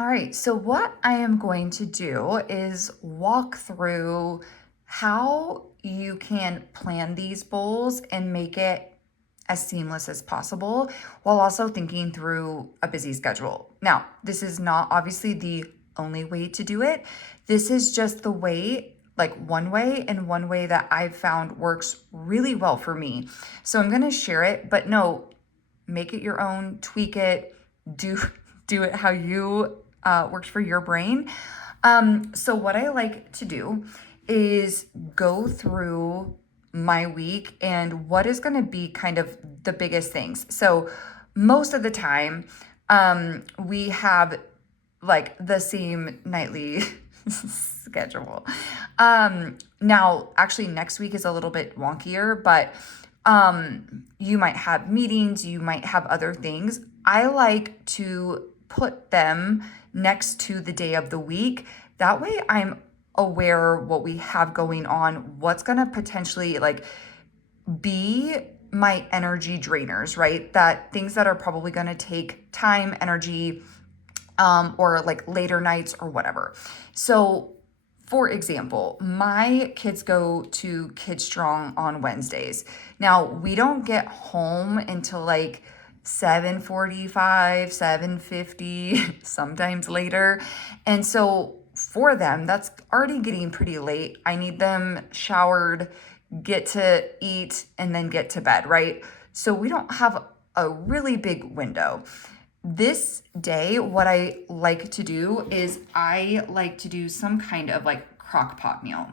All right, so what I am going to do is walk through how you can plan these bowls and make it as seamless as possible while also thinking through a busy schedule. Now, this is not obviously the only way to do it. This is just the way, like one way, and one way that I've found works really well for me. So I'm going to share it, but no, make it your own, tweak it, do do it how you works for your brain. So what I like to do is go through my week and what is going to be kind of the biggest things. So most of the time, we have like the same nightly schedule. Now, actually, next week is a little bit wonkier, but you might have meetings, you might have other things. I like to put them next to the day of the week. That way, I'm aware what we have going on, what's going to potentially like be my energy drainers, right? That things that are probably going to take time, energy, or like later nights or whatever. So, for example, my kids go to Kid Strong on Wednesdays. Now, we don't get home until like 7:45, 7:50, sometimes later. And so for them, that's already getting pretty late. I need them showered, get to eat, and then get to bed, right? So we don't have a really big window. This day, what I like to do is I like to do some kind of like crock pot meal.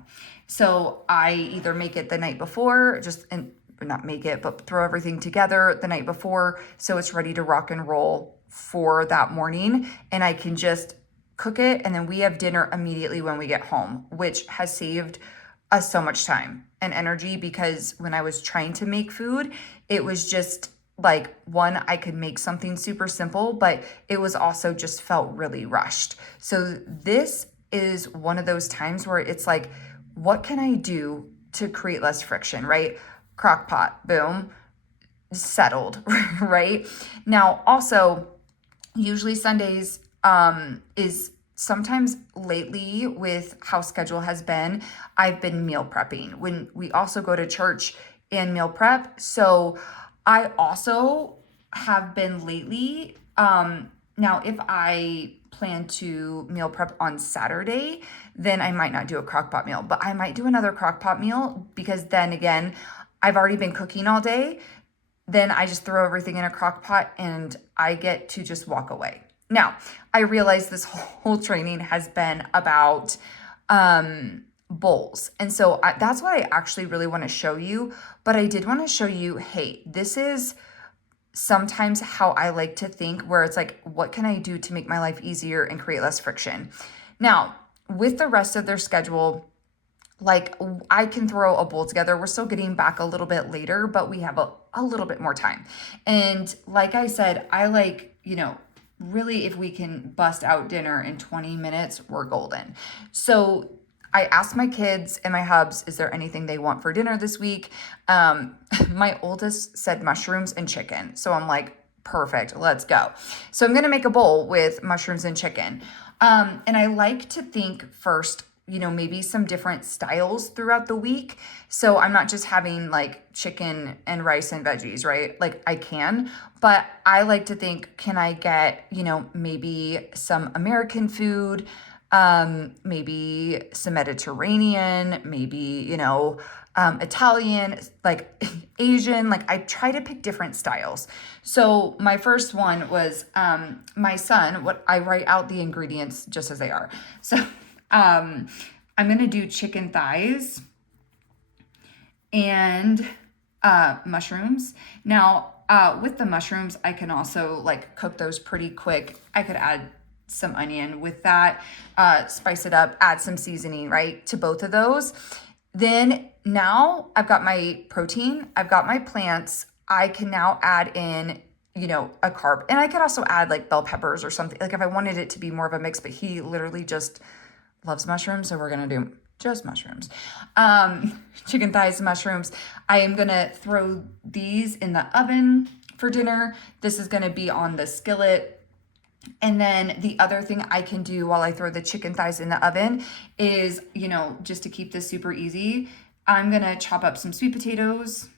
So I either make it the night before, just and not make it, but throw everything together the night before so it's ready to rock and roll for that morning. And I can just cook it and then we have dinner immediately when we get home, which has saved us so much time and energy because when I was trying to make food, it was just like one, I could make something super simple, but it was also just felt really rushed. So this is one of those times where it's like, what can I do to create less friction, right? Crock pot, boom, settled, right? Now, also, usually Sundays is sometimes lately with how schedule has been, I've been meal prepping when we also go to church and meal prep. So I also have been lately, now if I plan to meal prep on Saturday, then I might not do a crock pot meal, but I might do another crock pot meal because then again, I've already been cooking all day. Then I just throw everything in a crock pot and I get to just walk away. Now, I realize this whole training has been about bowls. And so that's what I actually really want to show you. But I did want to show you, hey, this is sometimes how I like to think, where it's like, what can I do to make my life easier and create less friction? Now, with the rest of their schedule, like I can throw a bowl together. We're still getting back a little bit later, but we have a little bit more time. And like I said, I like, really if we can bust out dinner in 20 minutes, we're golden. So I asked my kids and my hubs, is there anything they want for dinner this week? My oldest said mushrooms and chicken. So I'm like, perfect, let's go. So I'm going to make a bowl with mushrooms and chicken. And I like to think first, maybe some different styles throughout the week. So I'm not just having like chicken and rice and veggies, right? Like I can, but I like to think, can I get, maybe some American food, maybe some Mediterranean, maybe, Italian, like Asian, like I try to pick different styles. So my first one was my son, what I write out the ingredients just as they are. So I'm going to do chicken thighs and mushrooms. Now, with the mushrooms, I can also like cook those pretty quick. I could add some onion with that, spice it up, add some seasoning, right, to both of those. Then now I've got my protein, I've got my plants. I can now add in, a carb. And I could also add like bell peppers or something, like if I wanted it to be more of a mix, but he literally just loves mushrooms, so we're gonna do just mushrooms. Chicken thighs, mushrooms. I am gonna throw these in the oven for dinner. This is gonna be on the skillet And then the other thing I can do while I throw the chicken thighs in the oven is, just to keep this super easy, I'm gonna chop up some sweet potatoes.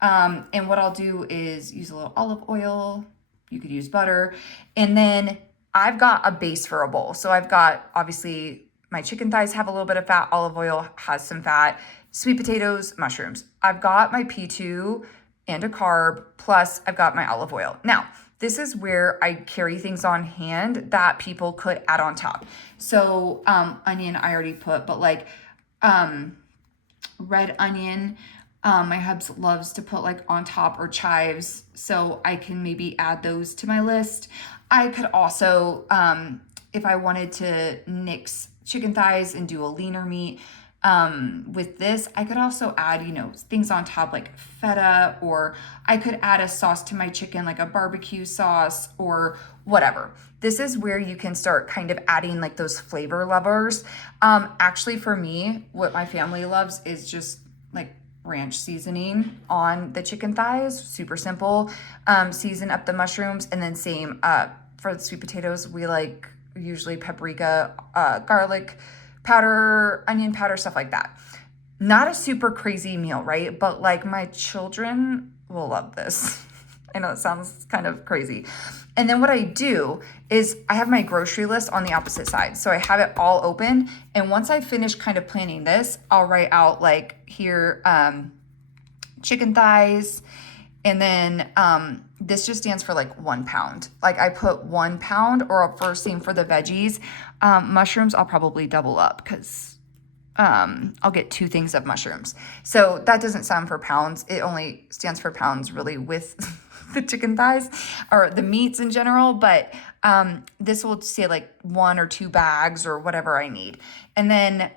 And what I'll do is use a little olive oil. You could use butter. And then I've got a base for a bowl. So I've got, obviously, my chicken thighs have a little bit of fat. Olive oil has some fat. Sweet potatoes, mushrooms. I've got my P2 and a carb, plus I've got my olive oil. Now, this is where I carry things on hand that people could add on top. So onion I already put, but like red onion, my hubs loves to put like on top, or chives, so I can maybe add those to my list. I could also, if I wanted to nix chicken thighs and do a leaner meat, with this, I could also add, things on top like feta, or I could add a sauce to my chicken, like a barbecue sauce or whatever. This is where you can start kind of adding like those flavor levers. Actually, for me, what my family loves is just like ranch seasoning on the chicken thighs. Super simple. Season up the mushrooms, and then same for the sweet potatoes. We like usually paprika, garlic powder, onion powder, stuff like that. Not a super crazy meal, right? But like my children will love this. I know it sounds kind of crazy. And then what I do is I have my grocery list on the opposite side. So I have it all open. And once I finish kind of planning this, I'll write out like here, chicken thighs. And then this just stands for like 1 pound. Like I put 1 pound, or for same for the veggies. Mushrooms, I'll probably double up because I'll get 2 things of mushrooms. So that doesn't sound for pounds. It only stands for pounds really with the chicken thighs or the meats in general. But this will say like 1 or 2 bags or whatever I need. And then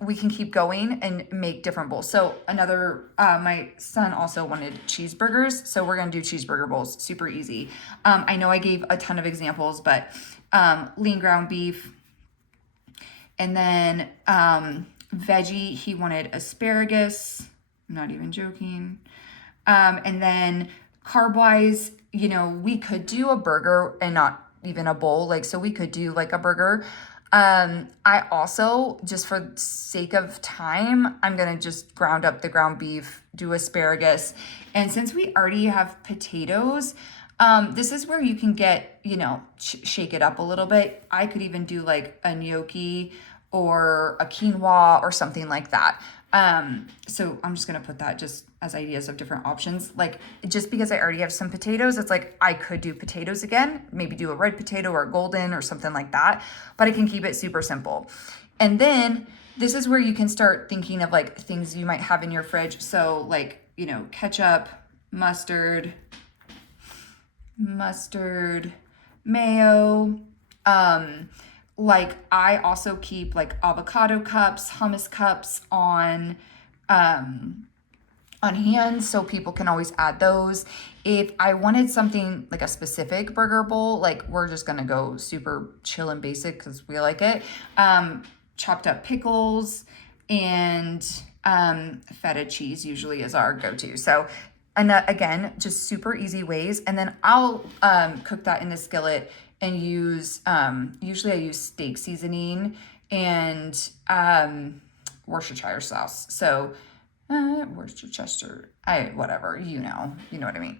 we can keep going and make different bowls. So my son also wanted cheeseburgers. So we're going to do cheeseburger bowls. Super easy. I know I gave a ton of examples, but lean ground beef. And then veggie, he wanted asparagus. I'm not even joking. And then carb-wise, we could do a burger and not even a bowl. So we could do like a burger. I also, just for sake of time, I'm going to just ground up the ground beef, do asparagus. And since we already have potatoes, this is where you can get, shake it up a little bit. I could even do like a gnocchi or a quinoa or something like that. So I'm just going to put that just as ideas of different options. Like, just because I already have some potatoes, it's like I could do potatoes again, maybe do a red potato or a golden or something like that, but I can keep it super simple. And then this is where you can start thinking of like things you might have in your fridge. So like, ketchup, mustard, mayo, like I also keep like avocado cups, hummus cups on hand, so people can always add those. If I wanted something like a specific burger bowl, like we're just gonna go super chill and basic because we like it. Chopped up pickles and feta cheese usually is our go-to. So, and again, just super easy ways. And then I'll cook that in the skillet and use, usually I use steak seasoning and Worcestershire sauce. So Worcestershire, whatever, you know what I mean.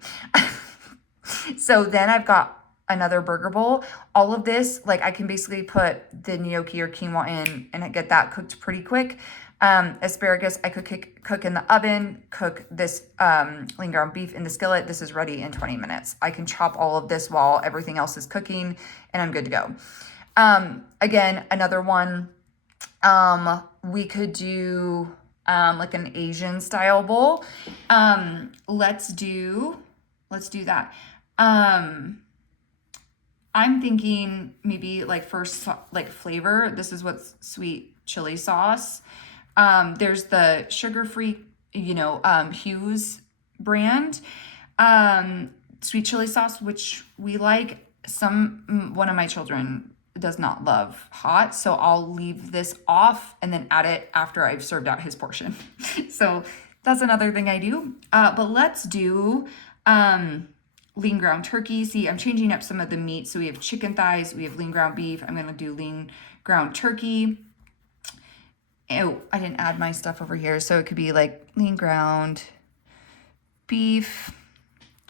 So then I've got another burger bowl. All of this, like I can basically put the gnocchi or quinoa in and get that cooked pretty quick. Asparagus, I could cook in the oven, cook this lean ground beef in the skillet. This is ready in 20 minutes. I can chop all of this while everything else is cooking and I'm good to go. Again, another one, we could do like an Asian style bowl. Let's do that. I'm thinking maybe like first, like flavor. This is what's sweet chili sauce. There's the sugar-free, Hughes brand, sweet chili sauce, which we like. One of my children does not love hot, so I'll leave this off and then add it after I've served out his portion. So that's another thing I do. But let's do lean ground turkey. See, I'm changing up some of the meat. So we have chicken thighs, we have lean ground beef. I'm going to do lean ground turkey. Oh, I didn't add my stuff over here. So it could be like lean ground beef,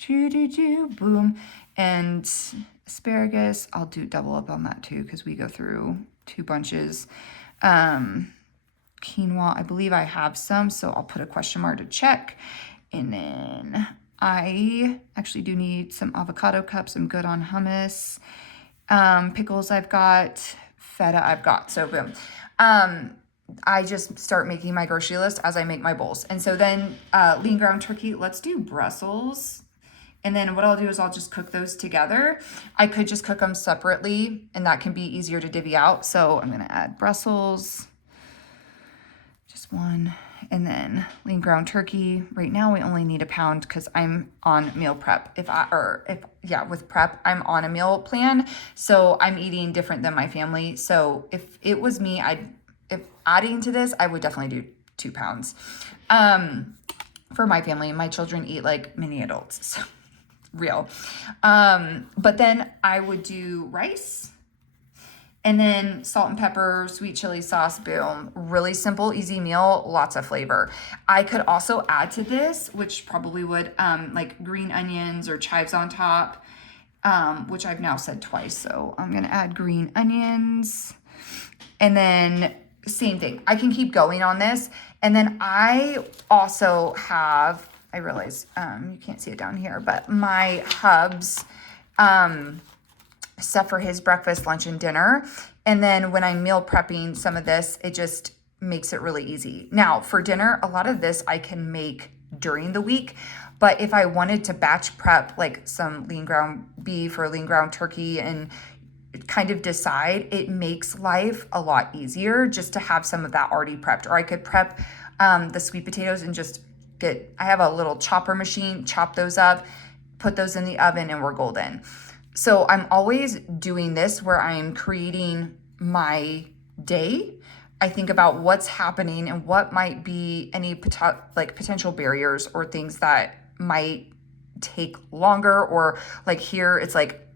boom. And asparagus, I'll do double up on that too, because we go through 2 bunches. Quinoa, I believe I have some, so I'll put a question mark to check. And then I actually do need some avocado cups. I'm good on hummus. Pickles I've got, feta I've got, so boom. I just start making my grocery list as I make my bowls. And so then lean ground turkey, let's do Brussels. And then what I'll do is I'll just cook those together. I could just cook them separately, and that can be easier to divvy out. So I'm gonna add Brussels, just 1. And then lean ground turkey. Right now we only need 1 pound because I'm on meal prep. With prep, I'm on a meal plan. So I'm eating different than my family. So if it was me, if adding to this, I would definitely do 2 pounds. For my family, my children eat like mini adults, so real. But then I would do rice, and then salt and pepper, sweet chili sauce, boom. Really simple, easy meal, lots of flavor. I could also add to this, which probably would, like green onions or chives on top, which I've now said twice. So I'm gonna add green onions, and then same thing. I can keep going on this. And then I also have, I realize you can't see it down here, but my hub's stuff for his breakfast, lunch, and dinner. And then when I'm meal prepping some of this, it just makes it really easy. Now for dinner, a lot of this I can make during the week, but if I wanted to batch prep like some lean ground beef or lean ground turkey and kind of decide, it makes life a lot easier just to have some of that already prepped. Or I could prep the sweet potatoes and just I have a little chopper machine, chop those up, put those in the oven, and we're golden. So I'm always doing this where I'm creating my day. I think about what's happening and what might be any potential barriers or things that might take longer, or like here, it's like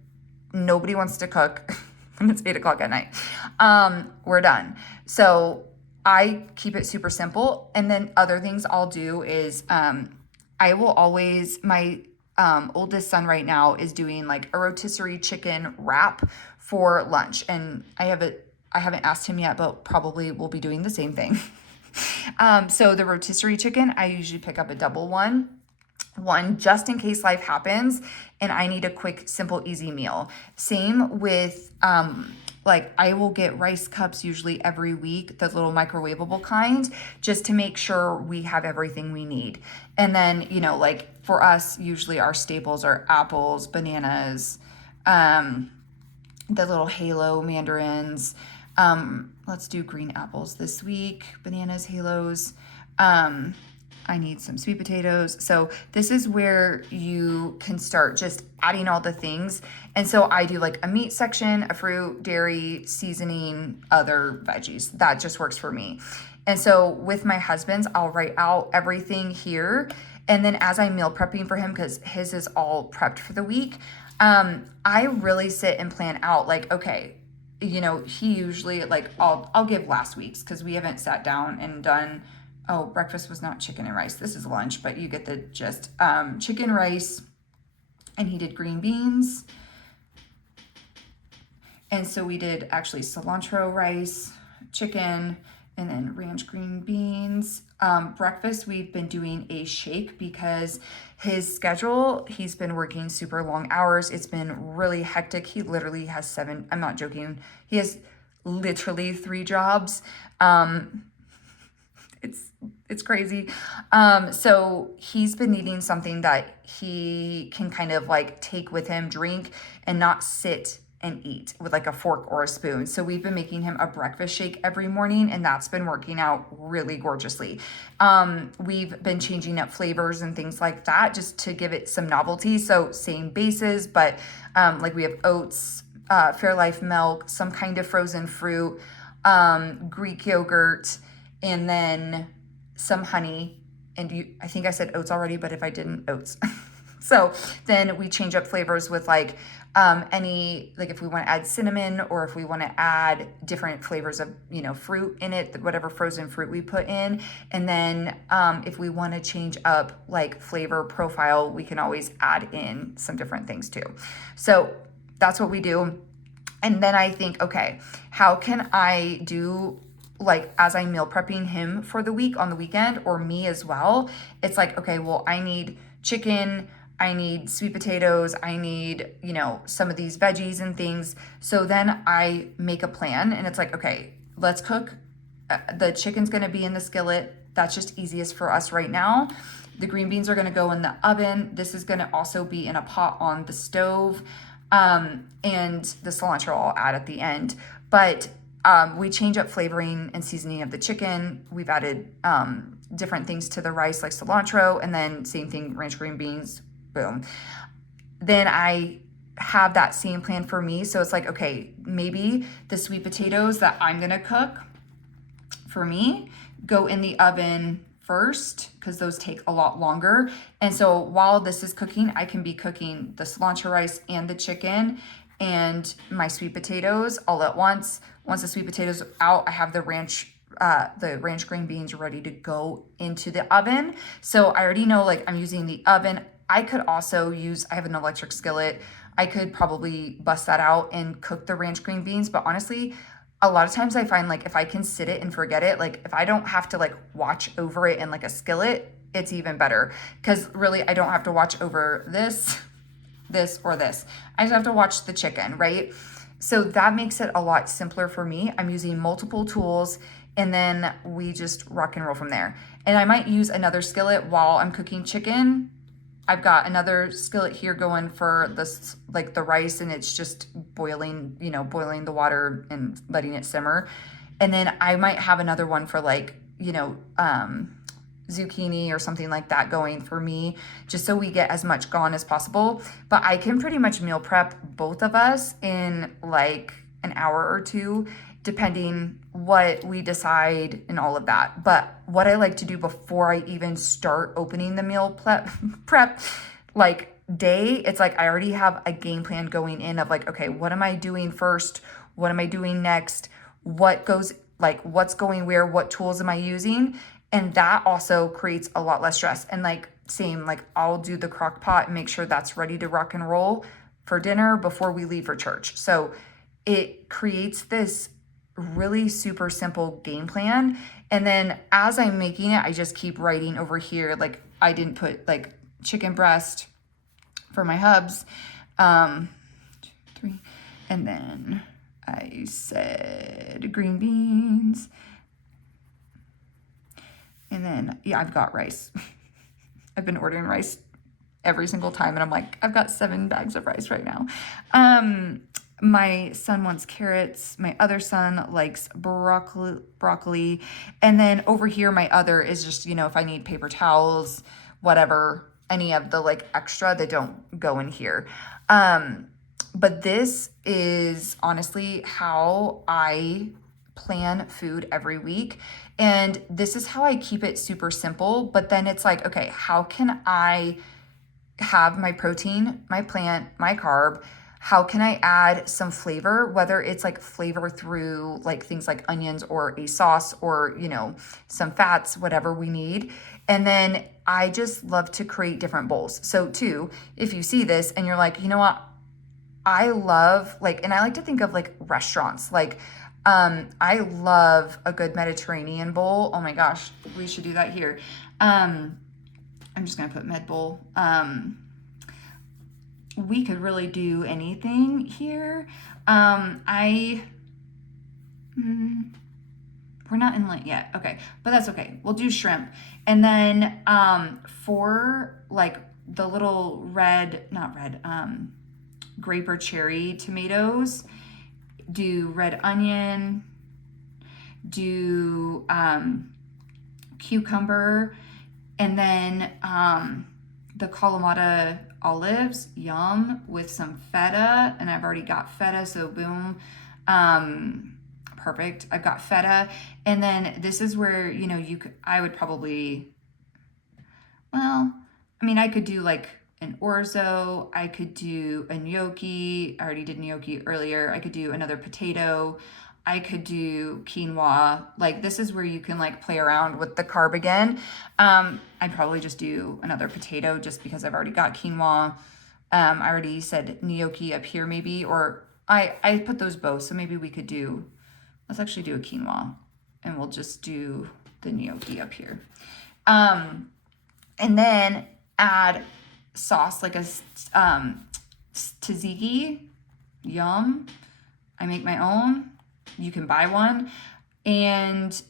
nobody wants to cook when it's 8 o'clock at night. We're done. So I keep it super simple. And then other things I'll do is I will always, my oldest son right now is doing like a rotisserie chicken wrap for lunch. And I haven't asked him yet, but probably we'll be doing the same thing. So the rotisserie chicken, I usually pick up a double one just in case life happens and I need a quick, simple, easy meal. Same with, like I will get rice cups usually every week, the little microwavable kind, just to make sure we have everything we need. And then, like for us, usually our staples are apples, bananas, the little halo mandarins. Let's do green apples this week, bananas, halos. I need some sweet potatoes. So this is where you can start just adding all the things. And so I do like a meat section, a fruit, dairy, seasoning, other veggies. That just works for me. And so with my husband's, I'll write out everything here. And then as I'm meal prepping for him, because his is all prepped for the week, I really sit and plan out like, okay, he usually like, I'll give last week's because we haven't sat down and done. Oh, breakfast was not chicken and rice. This is lunch, but you get the gist. Chicken, rice, and he did green beans. And so we did actually cilantro rice, chicken, and then ranch green beans. Breakfast, we've been doing a shake because his schedule, he's been working super long hours. It's been really hectic. He literally has 7, I'm not joking. He has literally 3 jobs. It's crazy. So he's been needing something that he can kind of like take with him, drink, and not sit and eat with like a fork or a spoon. So we've been making him a breakfast shake every morning, and that's been working out really gorgeously. We've been changing up flavors and things like that just to give it some novelty. So same bases, but like we have oats, Fairlife milk, some kind of frozen fruit, Greek yogurt, and then some honey. And I think I said oats already, but if I didn't, oats. So then we change up flavors with like any, like if we want to add cinnamon or if we want to add different flavors of, fruit in it, whatever frozen fruit we put in. And then if we want to change up like flavor profile, we can always add in some different things too. So that's what we do. And then I think, okay, how can I do, like, as I'm meal prepping him for the week on the weekend, or me as well? It's like, okay, well, I need chicken, I need sweet potatoes, I need, some of these veggies and things. So then I make a plan and it's like, okay, let's cook. The chicken's gonna be in the skillet. That's just easiest for us right now. The green beans are gonna go in the oven. This is gonna also be in a pot on the stove. And the cilantro I'll add at the end. But we change up flavoring and seasoning of the chicken. We've added different things to the rice like cilantro, and then same thing, ranch green beans, boom. Then I have that same plan for me. So it's like, okay, maybe the sweet potatoes that I'm gonna cook for me go in the oven first because those take a lot longer. And so while this is cooking, I can be cooking the cilantro rice and the chicken and my sweet potatoes all at once. Once the sweet potatoes are out, I have the ranch green beans ready to go into the oven. So I already know, like, I'm using the oven. I could also I have an electric skillet. I could probably bust that out and cook the ranch green beans. But honestly, a lot of times I find, like, if I can sit it and forget it, like if I don't have to like watch over it in like a skillet, it's even better. Because really I don't have to watch over this, or this. I just have to watch the chicken, right? So that makes it a lot simpler for me. I'm using multiple tools and then we just rock and roll from there. And I might use another skillet while I'm cooking chicken. I've got another skillet here going for this, like the rice, and it's just boiling, boiling the water and letting it simmer. And then I might have another one for like, zucchini or something like that going for me, just so we get as much gone as possible. But I can pretty much meal prep both of us in like an hour or two, depending what we decide and all of that. But what I like to do before I even start opening the meal prep like day, it's like I already have a game plan going in of like, okay, what am I doing first? What am I doing next? What's going where? What tools am I using? And that also creates a lot less stress. And like same, like I'll do the crock pot and make sure that's ready to rock and roll for dinner before we leave for church. So it creates this really super simple game plan. And then as I'm making it, I just keep writing over here. Like I didn't put like chicken breast for my hubs. 3. And then I said green beans. And then, yeah, I've got rice. I've been ordering rice every single time. And I'm like, I've got 7 bags of rice right now. My son wants carrots. My other son likes broccoli. And then over here, my other is just, if I need paper towels, whatever, any of the like extra that don't go in here. But this is honestly how I plan food every week. And this is how I keep it super simple. But then it's like, okay, how can I have my protein, my plant, my carb? How can I add some flavor, whether it's like flavor through like things like onions or a sauce or, some fats, whatever we need. And then I just love to create different bowls. So too, if you see this and you're like, you know what, I love and I like to think of like restaurants, like, I love a good Mediterranean bowl. Oh my gosh, we should do that here. I'm just going to put med bowl. We could really do anything here. We're not in Lent yet. Okay. But that's okay. We'll do shrimp. And then, for like the little grape or cherry tomatoes, do red onion, do, cucumber, and then, the Kalamata olives, yum, with some feta, and I've already got feta, so boom, perfect. I've got feta, and then this is where, I would probably, I could do like an orzo. I could do a gnocchi. I already did gnocchi earlier. I could do another potato. I could do quinoa. Like this is where you can like play around with the carb again. I'd probably just do another potato just because I've already got quinoa. I already said gnocchi up here maybe, or I put those both. So maybe we could do, let's actually do a quinoa and we'll just do the gnocchi up here. And then add sauce like a tzatziki. Yum. I make my own. You can buy one. And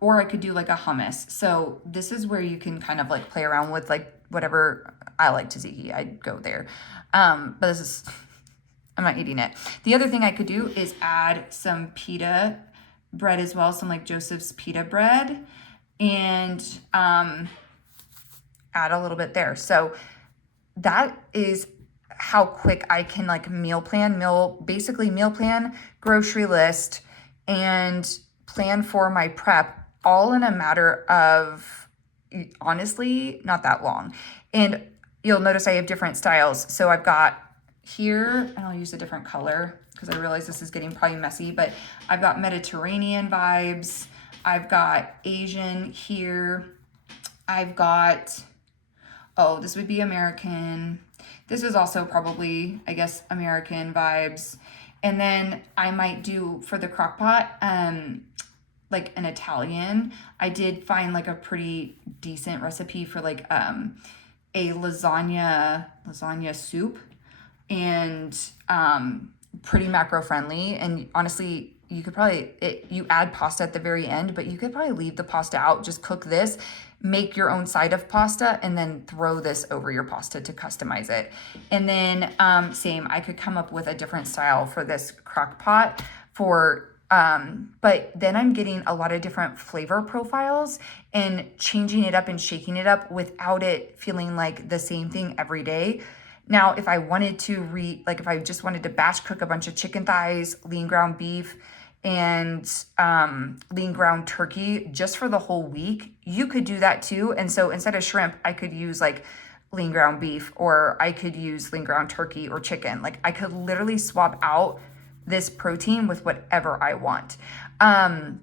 or I could do like a hummus. So this is where you can kind of like play around with like whatever. I like tzatziki. I'd go there. But this is, I'm not eating it. The other thing I could do is add some pita bread as well, some like Joseph's pita bread, and add a little bit there. So that is how quick I can like basically meal plan, grocery list, and plan for my prep all in a matter of, honestly, not that long. And you'll notice I have different styles. So I've got here, and I'll use a different color because I realize this is getting probably messy, but I've got Mediterranean vibes. I've got Asian here. I've got, oh, this would be American. This is also probably, I guess, American vibes. And then I might do for the crock pot, like an Italian. I did find like a pretty decent recipe for like a lasagna soup, and pretty macro friendly. And honestly, you could probably, you add pasta at the very end, but you could probably leave the pasta out, just cook this, make your own side of pasta, and then throw this over your pasta to customize it. And then same, I could come up with a different style for this crock pot for, but then I'm getting a lot of different flavor profiles and changing it up and shaking it up without it feeling like the same thing every day. Now, if I wanted to if I just wanted to batch cook a bunch of chicken thighs, lean ground beef, and lean ground turkey just for the whole week, you could do that too. And so instead of shrimp, I could use like lean ground beef, or I could use lean ground turkey or chicken. Like I could literally swap out this protein with whatever I want. And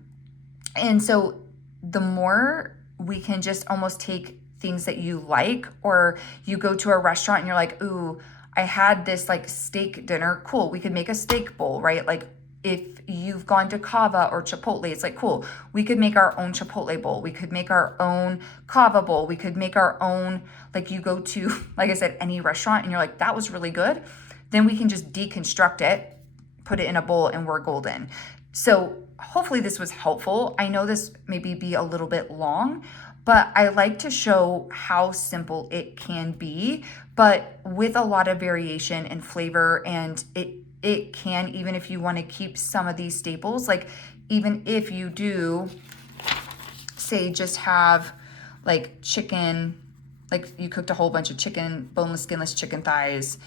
so the more we can just almost take things that you like, or you go to a restaurant and you're like, ooh, I had this like steak dinner. Cool. We could make a steak bowl, right? Like if you've gone to Cava or Chipotle, it's like, cool, we could make our own Chipotle bowl. We could make our own Cava bowl. We could make our own, like you go to, like I said, any restaurant and you're like, that was really good. Then we can just deconstruct it, put it in a bowl, and we're golden. So hopefully this was helpful. I know this maybe be a little bit long, but I like to show how simple it can be, but with a lot of variation and flavor. And it can, even if you want to keep some of these staples, like even if you do say just have like chicken, like you cooked a whole bunch of chicken, boneless, skinless chicken thighs,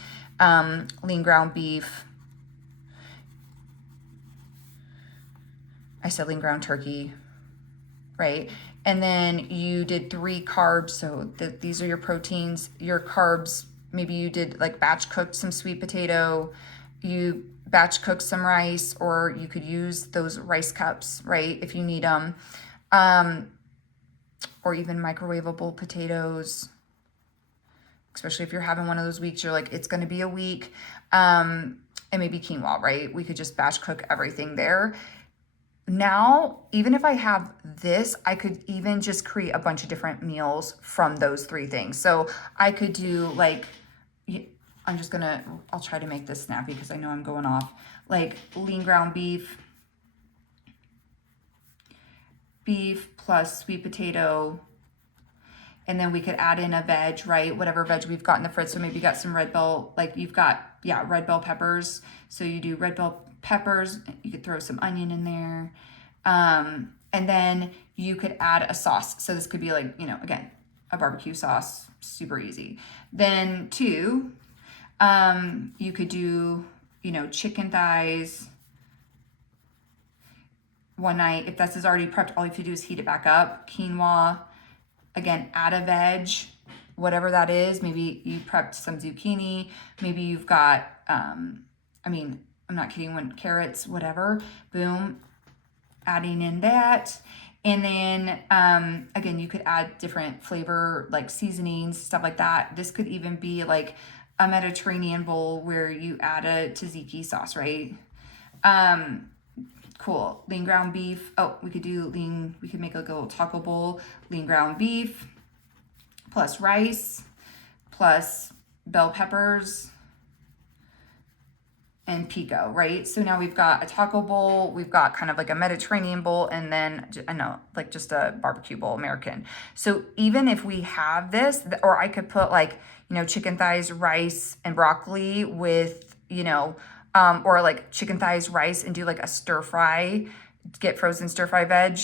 lean ground beef, I said lean ground turkey, right? And then you did 3 carbs. So these are your proteins, your carbs. Maybe you did like batch cooked some sweet potato, you batch cooked some rice, or you could use those rice cups, right? If you need them, or even microwavable potatoes, especially if you're having one of those weeks, you're like, it's going to be a week, and maybe quinoa, right? We could just batch cook everything there. Now, even if I have this, I could even just create a bunch of different meals from those 3 things. So I could do like, I'll try to make this snappy because I know I'm going off, like lean ground beef plus sweet potato. And then we could add in a veg, right? Whatever veg we've got in the fridge. So maybe you got some red bell, like you've got, red bell peppers. So you do red bell peppers, you could throw some onion in there. And then you could add a sauce. So this could be like, again, a barbecue sauce, super easy. Then 2, you could do, chicken thighs one night. If this is already prepped, all you have to do is heat it back up. Quinoa, again, add a veg, whatever that is. Maybe you prepped some zucchini. Maybe you've got, I mean, I'm not kidding, when carrots, whatever, boom, adding in that. And then, again, you could add different flavor, like seasonings, stuff like that. This could even be like a Mediterranean bowl where you add a tzatziki sauce, right? Cool. Lean ground beef. Oh, we could make like a little taco bowl, lean ground beef, plus rice, plus bell peppers, and pico, right? So now we've got a taco bowl, we've got kind of like a Mediterranean bowl, and then I know, like just a barbecue bowl, American. So even if we have this, or I could put like, chicken thighs, rice, and broccoli with, or like chicken thighs, rice, and do like a stir fry, get frozen stir fry veg,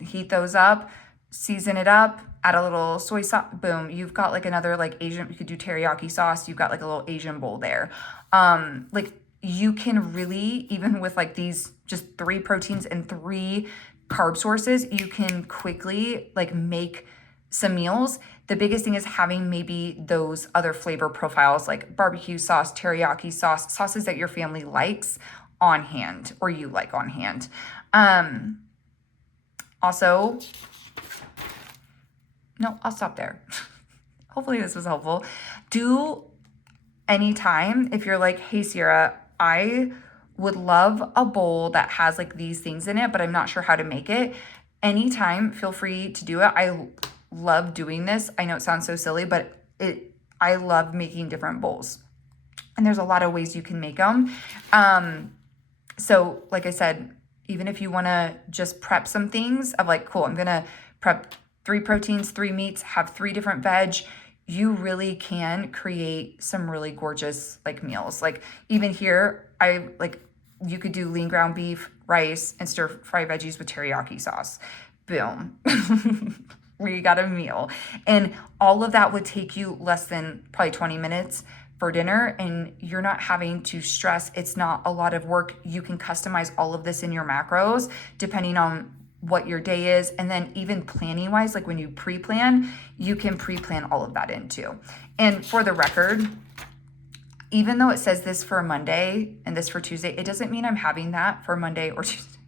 heat those up, season it up, add a little soy sauce, boom, you've got like another like Asian, you could do teriyaki sauce, you've got like a little Asian bowl there. Like you can really, even with like these just 3 proteins and 3 carb sources, you can quickly like make some meals. The biggest thing is having maybe those other flavor profiles like barbecue sauce, teriyaki sauce, sauces that your family likes on hand or you like on hand. Also, no, I'll stop there. Hopefully this was helpful. Do anytime if you're like, hey Sierra, I would love a bowl that has like these things in it, but I'm not sure how to make it. Anytime, feel free to do it. I love doing this. I know it sounds so silly, but I love making different bowls. And there's a lot of ways you can make them. So like I said, even if you want to just prep some things of like, cool, I'm going to prep 3 proteins, 3 meats, have 3 different veg, you really can create some really gorgeous like meals. Like even here, you could do lean ground beef, rice, and stir fry veggies with teriyaki sauce. Boom. We got a meal. And all of that would take you less than probably 20 minutes for dinner, and you're not having to stress. It's not a lot of work. You can customize all of this in your macros depending on what your day is. And then even planning wise, like when you pre-plan, you can pre-plan all of that in too. And for the record, even though it says this for Monday and this for Tuesday, it doesn't mean I'm having that for Monday or Tuesday.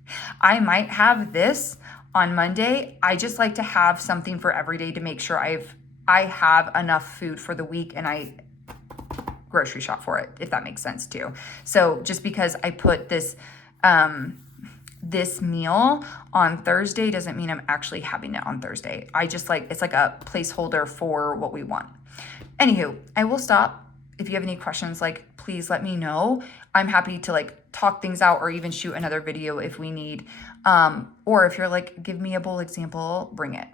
I might have this on Monday. I just like to have something for every day to make sure I have enough food for the week, and I grocery shop for it, if that makes sense too. So just because I put this this meal on Thursday doesn't mean I'm actually having it on Thursday. I just it's like a placeholder for what we want. Anywho, I will stop. If you have any questions, please let me know. I'm happy to talk things out or even shoot another video if we need. Or if you're give me a bowl example, bring it.